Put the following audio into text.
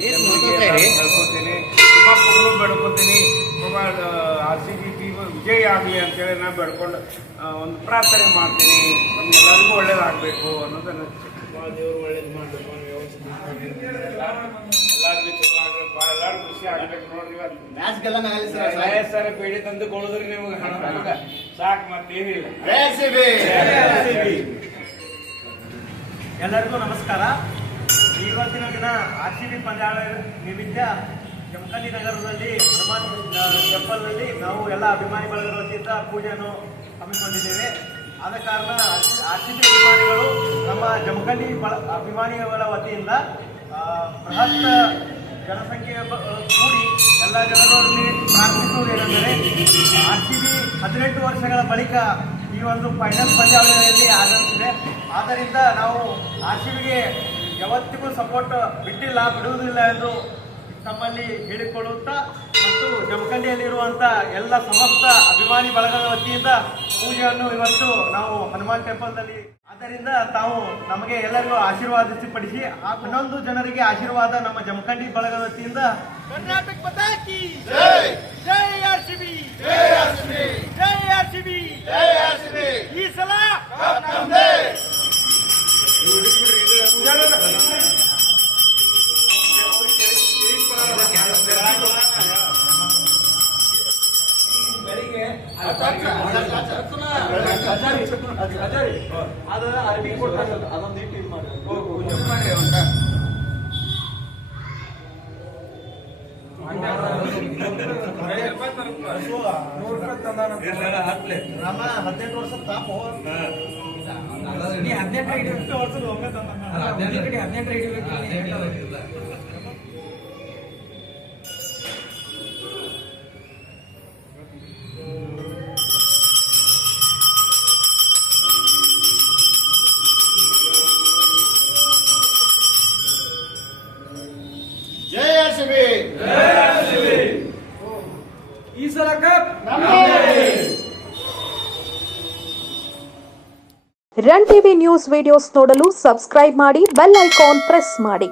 ಬೆಳ್ಕೊತೀನಿ, ನಿಮ್ಮ ಬೆಳ್ಕೊತೀನಿ. RCB team ವಿಜಯ ಆಗಲಿ ಅಂತೇಳಿ ನಾನು ಬೆಳ್ಕೊಂಡು ಒಂದು ಪ್ರಾರ್ಥನೆ ಮಾಡ್ತೀನಿ. ನಮ್ಗೆಲ್ಲರಿಗೂ ಒಳ್ಳೇದಾಗಬೇಕು ಅನ್ನೋದನ್ನು ದೇವರು ಒಳ್ಳೇದು ಮಾಡಬೇಕು, ವ್ಯವಸ್ಥೆ ಎಲ್ಲರಿಗೂ ಚಲೋ ಆಗಬೇಕು, ಎಲ್ಲರೂ ಖುಷಿ ಆಗ್ಬೇಕು. ನೋಡ್ರಿ ಸರ್ ಬೇಡಿ ತಂದು ಕೊಡೋದ್ರಿ ನಿಮ್ಗೆ ನಮ್ಗೆ ಸಾಕು, ಮತ್ತೇನಿಲ್ಲ. ಎಲ್ಲರಿಗೂ ನಮಸ್ಕಾರ. ಇವತ್ತಿನ ದಿನ RCB ಪಂದ್ಯಾವಳಿ ನಿಮಿತ್ತ ಜಮಖಂಡಿ ನಗರದಲ್ಲಿ ಹನುಮಾನ್ ಟೆಂಪಲ್ನಲ್ಲಿ ನಾವು ಎಲ್ಲ ಅಭಿಮಾನಿ ಬಳಗದ ವತಿಯಿಂದ ಪೂಜೆಯನ್ನು ಹಮ್ಮಿಕೊಂಡಿದ್ದೇವೆ. ಆದ ಕಾರಣ RCB ಅಭಿಮಾನಿಗಳು ನಮ್ಮ ಜಮಖಂಡಿ ಅಭಿಮಾನಿಗಳ ವತಿಯಿಂದ ಬೃಹತ್ ಜನಸಂಖ್ಯೆ ಕೂಡಿ ಎಲ್ಲ ಜನರಲ್ಲಿ ಪ್ರಾರ್ಥಿಸುವುದೇನೆಂದರೆ RCB 18 ವರ್ಷಗಳ ಬಳಿಕ ಈ ಒಂದು ಫೈನಲ್ ಪಂದ್ಯಾವಳಿಯಲ್ಲಿ ಆಗಮಿಸಿದೆ. ಆದ್ದರಿಂದ ನಾವು RCBಗೆ ಯಾವತ್ತಿಗೂ ಸಪೋರ್ಟ್ ಬಿಡುವುದಿಲ್ಲ ಎಂದು ತಮ್ಮಲ್ಲಿ ಹೇಳಿಕೊಳ್ಳುತ್ತಾ ಮತ್ತು ಜಮಖಂಡಿಯಲ್ಲಿರುವಂಥ ಎಲ್ಲ ಸಮಸ್ತ ಅಭಿಮಾನಿ ಬಳಗದ ವತಿಯಿಂದ ಪೂಜೆಯನ್ನು ಇವತ್ತು ನಾವು ಹನುಮಾನ್ ಟೆಂಪಲ್ನಲ್ಲಿ. ಆದ್ದರಿಂದ ತಾವು ನಮಗೆ ಎಲ್ಲರಿಗೂ ಆಶೀರ್ವಾದಿಸಿಪಡಿಸಿ 11 ಜನರಿಗೆ ಆಶೀರ್ವಾದ ನಮ್ಮ ಜಮಖಂಡಿ ಬಳಗದ ವತಿಯಿಂದ. ಕರ್ನಾಟಕ ಮಾತಾ ಕಿ ಜೈ, ಜೈ RCB, ಜೈ RCB, ಜೈ RCB, ಜೈ RCB. ಈ ಸಲ ಕಪ್ ನಮ್ದೇ. ಅದು ಅರ್ಬಿ ಕೊಡ್ತಾರೆ, ಅದೊಂದು ಇಟ್ಟು ಇದು ಮಾಡಿ ನಮ್ಮ 18 ವರ್ಷ ತಾಪು 18 ವರ್ಷದ ಒಮ್ಮೆ ಜೈ RCB, ಈ ಸಲ cup run TV news videos ನೋಡಲು ಸಬ್ಸ್ಕ್ರೈಬ್ ಮಾಡಿ, ಬೆಲ್ ಐಕಾನ್ ಪ್ರೆಸ್ ಮಾಡಿ.